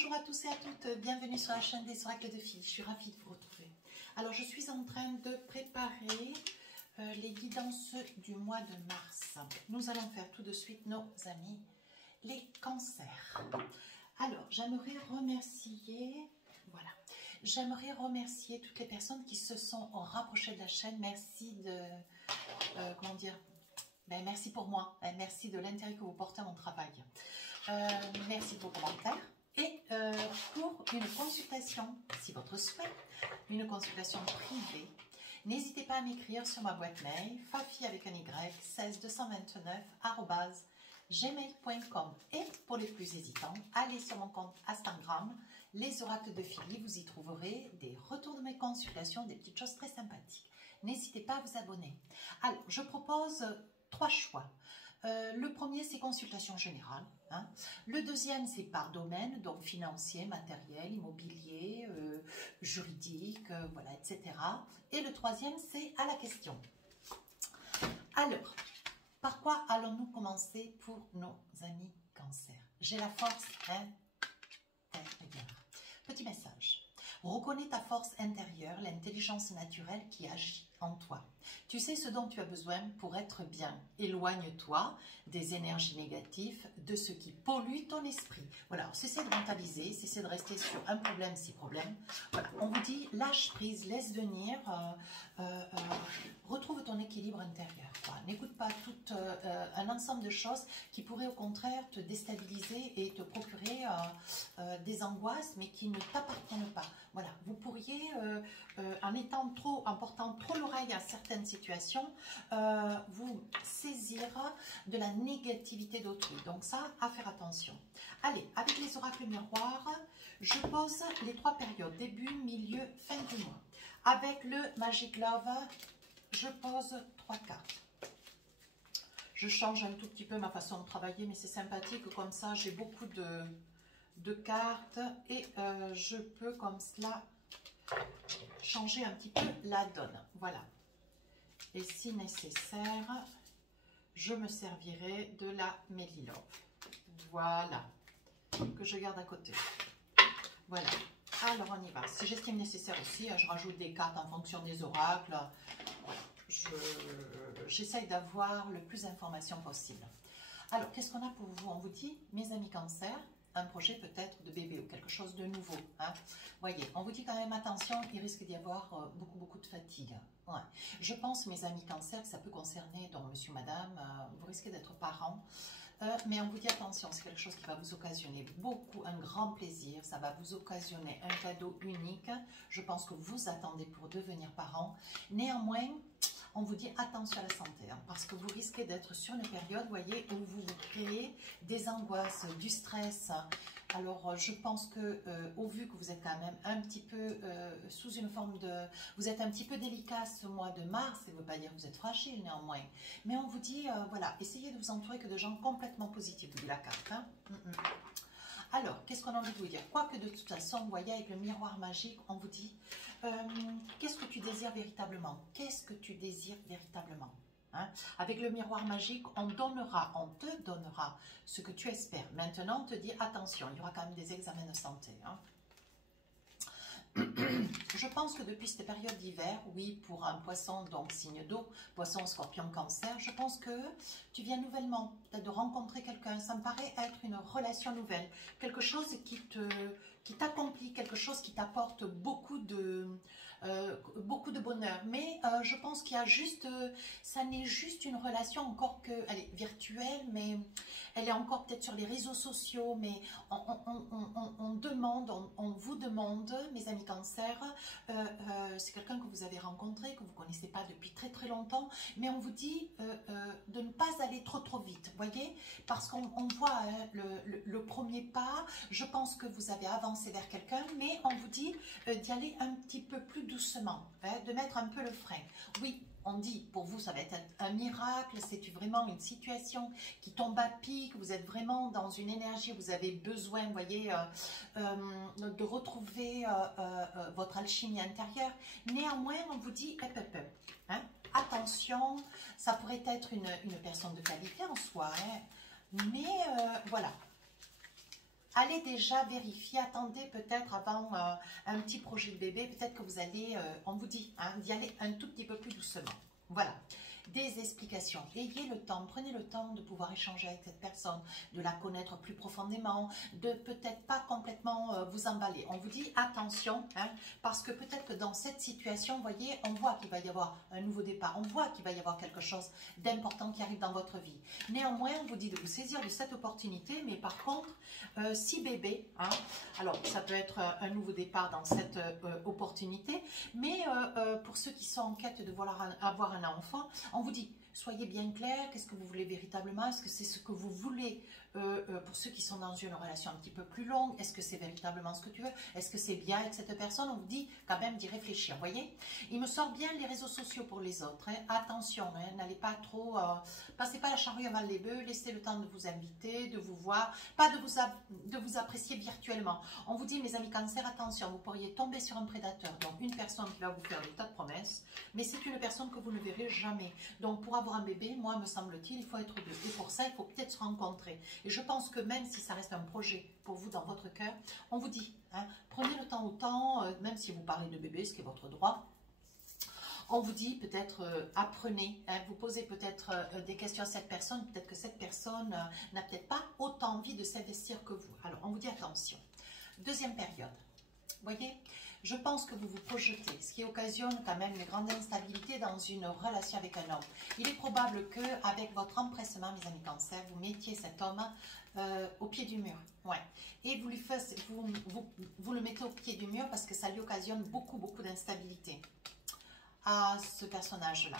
Bonjour à tous et à toutes, bienvenue sur la chaîne des oracles de filles, je suis ravie de vous retrouver. Alors je suis en train de préparer les guidances du mois de mars. Nous allons faire tout de suite nos amis, les cancers. Alors j'aimerais remercier, voilà, j'aimerais remercier toutes les personnes qui se sont rapprochées de la chaîne. Merci de, comment dire, merci pour moi, merci de l'intérêt que vous portez à mon travail. Merci de vos commentaires. Et pour une consultation, si votre souhait, une consultation privée, n'hésitez pas à m'écrire sur ma boîte mail fafi avec un y 16229@gmail.com. Et pour les plus hésitants, allez sur mon compte Instagram, les oracles de Philly, vous y trouverez des retours de mes consultations, des petites choses très sympathiques. N'hésitez pas à vous abonner. Alors, je propose 3 choix. Le premier, c'est consultation générale. Hein. Le deuxième, c'est par domaine, donc financier, matériel, immobilier, juridique, voilà, etc. Et le troisième, c'est à la question. Alors, par quoi allons-nous commencer pour nos amis cancer? J'ai la force intérieure. Petit message. Reconnais ta force intérieure, l'intelligence naturelle qui agit en toi. Tu sais ce dont tu as besoin pour être bien. Éloigne-toi des énergies négatives, de ce qui pollue ton esprit. Voilà, cessez de mentaliser, cessez de rester sur un problème, 6 problèmes. Voilà, on vous dit lâche prise, laisse venir, retrouve ton équilibre intérieur. N'écoute pas tout un ensemble de choses qui pourraient au contraire te déstabiliser et te procurer des angoisses, mais qui ne t'appartiennent pas. Voilà, vous pourriez, en portant trop l'oreille à certaines situations, vous saisir de la négativité d'autrui. Donc ça, à faire attention. Allez, avec les oracles miroirs, je pose les 3 périodes, début, milieu, fin du mois. Avec le Magic Love, je pose 3 cartes. Je change un tout petit peu ma façon de travailler, mais c'est sympathique, comme ça j'ai beaucoup de cartes et je peux comme cela changer un petit peu la donne. Voilà. Et si nécessaire, je me servirai de la Mélilove. Voilà. Que je garde à côté. Voilà. Alors on y va. Si j'estime nécessaire aussi, je rajoute des cartes en fonction des oracles. Voilà. J'essaye d'avoir le plus d'informations possible. Alors, qu'est-ce qu'on a pour vous? On vous dit, mes amis cancer, un projet peut-être de bébé ou quelque chose de nouveau. Hein. Voyez, on vous dit quand même attention, il risque d'y avoir beaucoup de fatigue. Ouais. Je pense, mes amis cancer, que ça peut concerner donc monsieur, madame, vous risquez d'être parents. Mais on vous dit attention, c'est quelque chose qui va vous occasionner un grand plaisir, ça va vous occasionner un cadeau unique. Je pense que vous attendez pour devenir parent. Néanmoins, on vous dit attention à la santé, hein, parce que vous risquez d'être sur une période, voyez, où vous créez des angoisses, du stress. Alors, je pense que, au vu que vous êtes quand même un petit peu sous une forme de... Vous êtes un petit peu délicat ce mois de mars, ça ne veut pas dire que vous êtes fragile néanmoins. Mais on vous dit, voilà, essayez de vous entourer que de gens complètement positifs, vous dit la carte. Hein. Alors, qu'est-ce qu'on a envie de vous dire? Quoique de toute façon, vous voyez, avec le miroir magique, on vous dit, qu'est-ce que tu désires véritablement? Qu'est-ce que tu désires véritablement? Hein? Avec le miroir magique, on te donnera ce que tu espères. Maintenant, on te dit, attention, il y aura quand même des examens de santé. Hein? Je pense que depuis cette période d'hiver, oui, pour un poisson, donc signe d'eau, poisson, scorpion, cancer, je pense que tu viens nouvellement peut-être de rencontrer quelqu'un. Ça me paraît être une relation nouvelle, quelque chose qui t'accomplit, quelque chose qui t'apporte beaucoup de bonheur. Mais je pense qu'il y a juste, ça n'est juste une relation encore que, elle est virtuelle, mais elle est encore peut-être sur les réseaux sociaux, mais on demande, on vous demande, mes amis cancer, c'est quelqu'un que vous avez rencontré, que vous ne connaissez pas depuis très longtemps, mais on vous dit de ne pas aller trop vite, voyez, parce qu'on voit hein, le premier pas, je pense que vous avez avancé vers quelqu'un, mais on vous dit d'y aller un petit peu plus doucement, hein, de mettre un peu le frein. Oui, on dit, pour vous, ça va être un miracle, c'est vraiment une situation qui tombe à pic, vous êtes vraiment dans une énergie, vous avez besoin, vous voyez, de retrouver votre alchimie intérieure. Néanmoins, on vous dit, hein, attention, ça pourrait être une personne de qualité en soi, hein, mais voilà. allez déjà vérifier, attendez peut-être avant un petit projet de bébé, peut-être que vous allez, on vous dit, hein, d'y aller un tout petit peu plus doucement. Voilà. Des explications. Ayez le temps, prenez le temps de pouvoir échanger avec cette personne, de la connaître plus profondément, de peut-être pas complètement vous emballer. On vous dit attention, hein, parce que peut-être que dans cette situation, vous voyez, on voit qu'il va y avoir un nouveau départ, on voit qu'il va y avoir quelque chose d'important qui arrive dans votre vie. Néanmoins, on vous dit de vous saisir de cette opportunité, mais par contre, si bébé, hein, alors ça peut être un nouveau départ dans cette opportunité, mais pour ceux qui sont en quête de vouloir avoir un enfant, on vous dit, soyez bien clair, qu'est-ce que vous voulez véritablement? Est-ce que c'est ce que vous voulez pour ceux qui sont dans une relation un petit peu plus longue? Est-ce que c'est véritablement ce que tu veux? Est-ce que c'est bien avec cette personne? On vous dit quand même d'y réfléchir, vous voyez? Il me sort bien les réseaux sociaux pour les autres. Hein. Attention, hein, n'allez pas trop, passez pas la charrue avant les bœufs, laissez le temps de vous inviter, de vous voir, pas de vous apprécier virtuellement. On vous dit, mes amis cancer, attention, vous pourriez tomber sur un prédateur, donc une personne qui va vous faire des tas de promesses, mais c'est une personne que vous ne verrez jamais. Donc pour avoir un bébé, moi me semble-t-il, il faut être deux. Et pour ça, il faut peut-être se rencontrer. Et je pense que même si ça reste un projet pour vous dans votre cœur, on vous dit, hein, prenez le temps au temps, même si vous parlez de bébé, ce qui est votre droit. On vous dit peut-être apprenez, hein, vous posez peut-être des questions à cette personne, peut-être que cette personne n'a peut-être pas autant envie de s'investir que vous. Alors on vous dit attention. Deuxième période, vous voyez, je pense que vous vous projetez, ce qui occasionne quand même une grande instabilité dans une relation avec un homme. Il est probable qu'avec votre empressement, mes amis cancer, vous mettiez cet homme au pied du mur. Ouais. Et vous, vous le mettez au pied du mur parce que ça lui occasionne beaucoup d'instabilité à ce personnage-là.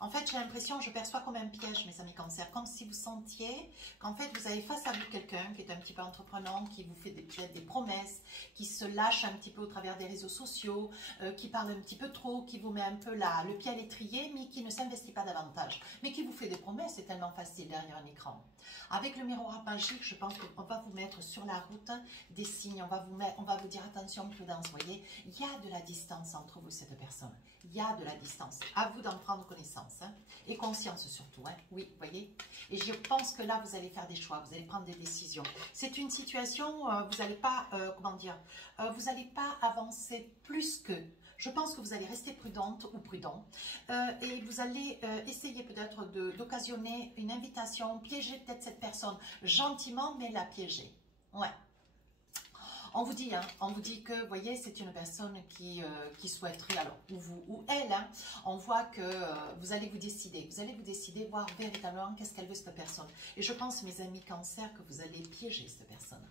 En fait, j'ai l'impression, je perçois comme un piège, mes amis cancer, comme si vous sentiez qu'en fait, vous avez face à vous quelqu'un qui est un petit peu entreprenant, qui vous fait peut-être des promesses, qui se lâche un petit peu au travers des réseaux sociaux, qui parle un petit peu trop, qui vous met un peu là, le pied à l'étrier, mais qui ne s'investit pas davantage. Mais qui vous fait des promesses, c'est tellement facile derrière un écran. Avec le miroir magique, je pense qu'on va vous mettre sur la route des signes, on va vous dire attention, prudence, vous voyez, il y a de la distance entre vous et cette personne. Il y a de la distance. À vous d'en prendre connaissance. Hein, et conscience surtout. Hein, oui, vous voyez. Et je pense que là, vous allez faire des choix. Vous allez prendre des décisions. C'est une situation, vous n'allez pas, comment dire, vous n'allez pas avancer plus que. Je pense que vous allez rester prudente ou prudent. Et vous allez essayer peut-être d'occasionner une invitation, piéger peut-être cette personne gentiment, mais la piéger. Ouais. On vous dit, hein, on vous dit que, vous voyez, c'est une personne qui souhaiterait, alors, ou vous ou elle, hein, on voit que vous allez vous décider, voir véritablement qu'est-ce qu'elle veut cette personne. Et je pense, mes amis cancer, que vous allez piéger cette personne.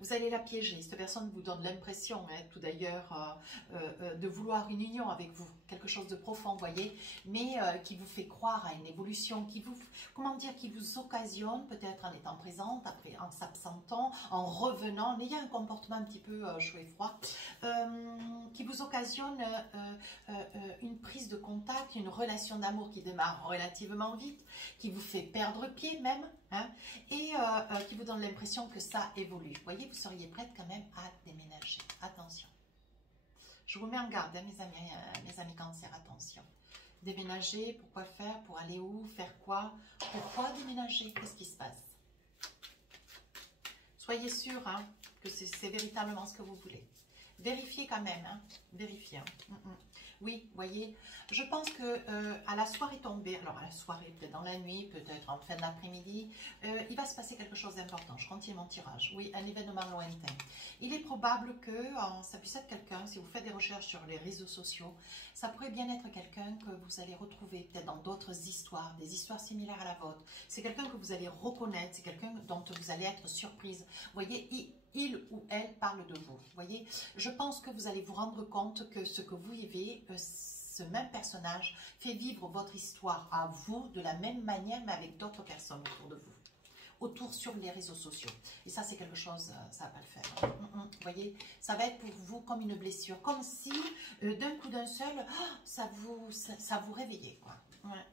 Vous allez la piéger. Cette personne vous donne l'impression, hein, tout d'ailleurs, de vouloir une union avec vous, quelque chose de profond, vous voyez, mais qui vous fait croire à une évolution, qui vous, comment dire, qui vous occasionne, peut-être en étant présente, après en s'absentant, en revenant, en ayant un comportement un petit peu chaud et froid, qui vous occasionne une prise de contact, une relation d'amour qui démarre relativement vite, qui vous fait perdre pied même, hein, et qui vous donne l'impression que ça évolue. Vous voyez, vous seriez prête quand même à déménager. Attention. Je vous mets en garde, hein, mes amis cancer, attention. Déménager, pourquoi faire? Pour aller où? Faire quoi? Pourquoi déménager? Qu'est-ce qui se passe? Soyez sûr, hein, que c'est véritablement ce que vous voulez. Vérifiez quand même, hein, vérifiez. Hein. Oui, vous voyez, je pense que à la soirée tombée, alors à la soirée, peut-être dans la nuit, peut-être en fin d'après-midi, il va se passer quelque chose d'important. Je continue mon tirage. Oui, un événement lointain. Il est probable que ça puisse être quelqu'un, si vous faites des recherches sur les réseaux sociaux, ça pourrait bien être quelqu'un que vous allez retrouver peut-être dans d'autres histoires, des histoires similaires à la vôtre. C'est quelqu'un que vous allez reconnaître, c'est quelqu'un dont vous allez être surprise. Vous voyez, il ou elle parle de vous. Vous voyez, je pense que vous allez vous rendre compte que ce que vous vivez, ce même personnage fait vivre votre histoire à vous de la même manière, mais avec d'autres personnes autour de vous, autour sur les réseaux sociaux. Et ça, c'est quelque chose, ça va pas le faire. Vous voyez, ça va être pour vous comme une blessure, comme si d'un coup d'un seul, ça vous réveillait, quoi.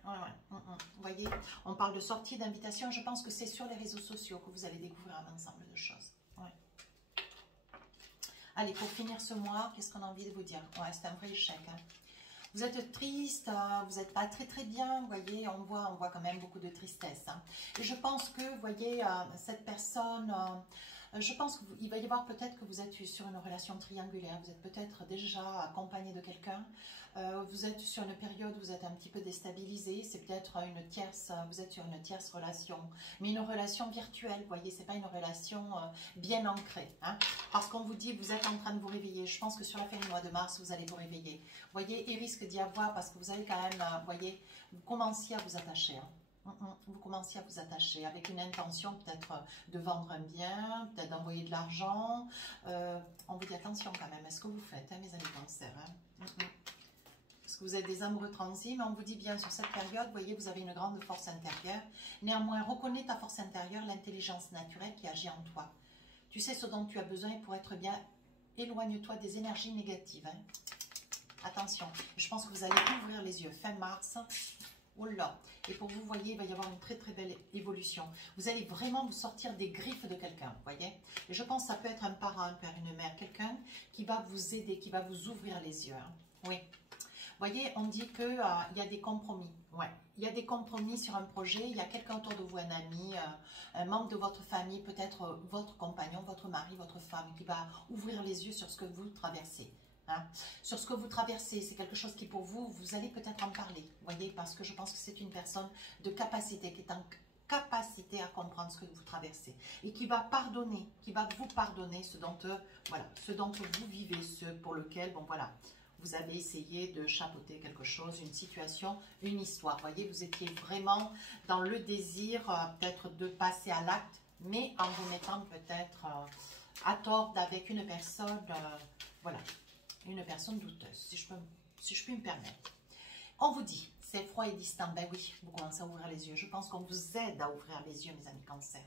Vous voyez, on parle de sortie, d'invitation. Je pense que c'est sur les réseaux sociaux que vous allez découvrir un ensemble de choses. Ouais. Allez, pour finir ce mois, qu'est-ce qu'on a envie de vous dire? Ouais, c'est un vrai échec. Hein. Vous êtes triste, vous n'êtes pas très très bien, vous voyez, on voit quand même beaucoup de tristesse. Hein. Et je pense que, vous voyez, cette personne... je pense qu'il va y avoir peut-être que vous êtes sur une relation triangulaire, vous êtes peut-être déjà accompagné de quelqu'un, vous êtes sur une période où vous êtes un petit peu déstabilisé, c'est peut-être une tierce, vous êtes sur une tierce relation, mais une relation virtuelle, vous voyez, c'est pas une relation bien ancrée, hein, parce qu'on vous dit, vous êtes en train de vous réveiller, je pense que sur la fin du mois de mars, vous allez vous réveiller, vous voyez, il risque d'y avoir, parce que vous avez quand même, vous voyez, vous commenciez à vous attacher, hein. Vous commencez à vous attacher avec une intention peut-être de vendre un bien, peut-être d'envoyer de l'argent. On vous dit attention quand même, est-ce que vous faites, hein, mes amis Cancer, hein? Parce que vous êtes des amoureux transis, mais on vous dit bien sur cette période, vous voyez, vous avez une grande force intérieure. Néanmoins, reconnais ta force intérieure, l'intelligence naturelle qui agit en toi. Tu sais ce dont tu as besoin et pour être bien, éloigne-toi des énergies négatives. Hein. Attention, je pense que vous allez ouvrir les yeux fin mars. Oh là. Et pour vous, voyez, il va y avoir une très très belle évolution. Vous allez vraiment vous sortir des griffes de quelqu'un, vous voyez. Et je pense que ça peut être un parent, un père, une mère, quelqu'un qui va vous aider, qui va vous ouvrir les yeux. Hein. Oui. Vous voyez, on dit qu'il y a des compromis. Ouais. Il y a des compromis sur un projet. Il y a quelqu'un autour de vous, un ami, un membre de votre famille, peut-être votre compagnon, votre mari, votre femme, qui va ouvrir les yeux sur ce que vous traversez. Hein. Sur ce que vous traversez, c'est quelque chose qui pour vous, vous allez peut-être en parler, vous voyez, parce que je pense que c'est une personne de capacité, qui est en capacité à comprendre ce que vous traversez et qui va pardonner, qui va vous pardonner ce dont, voilà, ce dont vous vivez, ce pour lequel, bon voilà, vous avez essayé de chapeauter quelque chose, une situation, une histoire, vous voyez, vous étiez vraiment dans le désir peut-être de passer à l'acte, mais en vous mettant peut-être à tort avec une personne, voilà, une personne douteuse, si je peux me permettre. On vous dit, c'est froid et distant. Ben oui, vous commencez à ouvrir les yeux. Je pense qu'on vous aide à ouvrir les yeux, mes amis Cancer.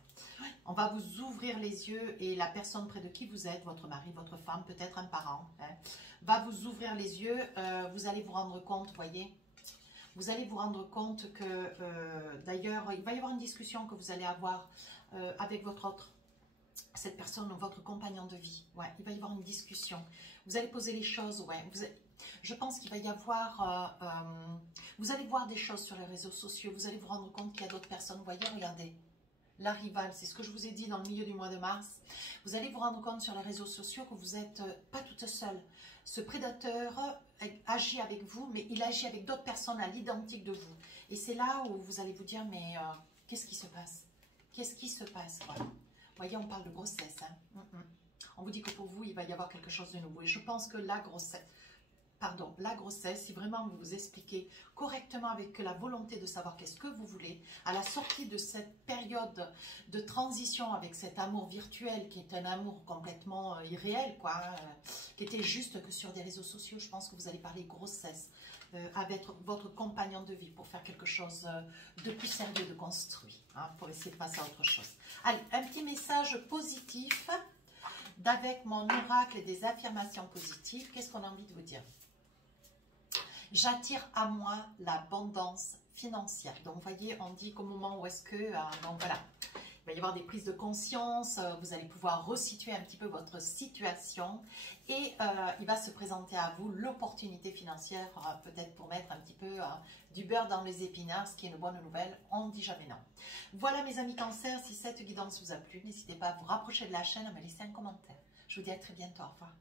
On va vous ouvrir les yeux et la personne près de qui vous êtes, votre mari, votre femme, peut-être un parent, hein, va vous ouvrir les yeux. Vous allez vous rendre compte, voyez, vous allez vous rendre compte que, d'ailleurs, il va y avoir une discussion que vous allez avoir avec votre autre, cette personne, votre compagnon de vie. Ouais, il va y avoir une discussion. Vous allez poser les choses, ouais. Je pense qu'il va y avoir... vous allez voir des choses sur les réseaux sociaux. Vous allez vous rendre compte qu'il y a d'autres personnes. Vous voyez, regardez. La rivale, c'est ce que je vous ai dit dans le milieu du mois de mars. Vous allez vous rendre compte sur les réseaux sociaux que vous n'êtes pas toute seule. Ce prédateur agit avec vous, mais il agit avec d'autres personnes à l'identique de vous. Et c'est là où vous allez vous dire, mais qu'est-ce qui se passe? Qu'est-ce qui se passe? Voilà. Vous voyez, on parle de grossesse. Hein. On vous dit que pour vous, il va y avoir quelque chose de nouveau. Et je pense que la grossesse, si vraiment vous vous expliquez correctement avec la volonté de savoir qu'est-ce que vous voulez, à la sortie de cette période de transition avec cet amour virtuel qui est un amour complètement irréel, quoi, qui était juste que sur des réseaux sociaux, je pense que vous allez parler grossesse avec votre compagnon de vie pour faire quelque chose de plus sérieux, de construit, hein, pour essayer de passer à autre chose. Allez, un petit message positif d'avec mon oracle et des affirmations positives. Qu'est-ce qu'on a envie de vous dire? J'attire à moi l'abondance financière. Donc, vous voyez, on dit qu'au moment où est-ce que... donc, voilà. Il va y avoir des prises de conscience, vous allez pouvoir resituer un petit peu votre situation et il va se présenter à vous l'opportunité financière, peut-être pour mettre un petit peu du beurre dans les épinards, ce qui est une bonne nouvelle, on ne dit jamais non. Voilà mes amis Cancer, si cette guidance vous a plu, n'hésitez pas à vous rapprocher de la chaîne, à me laisser un commentaire. Je vous dis à très bientôt, au revoir.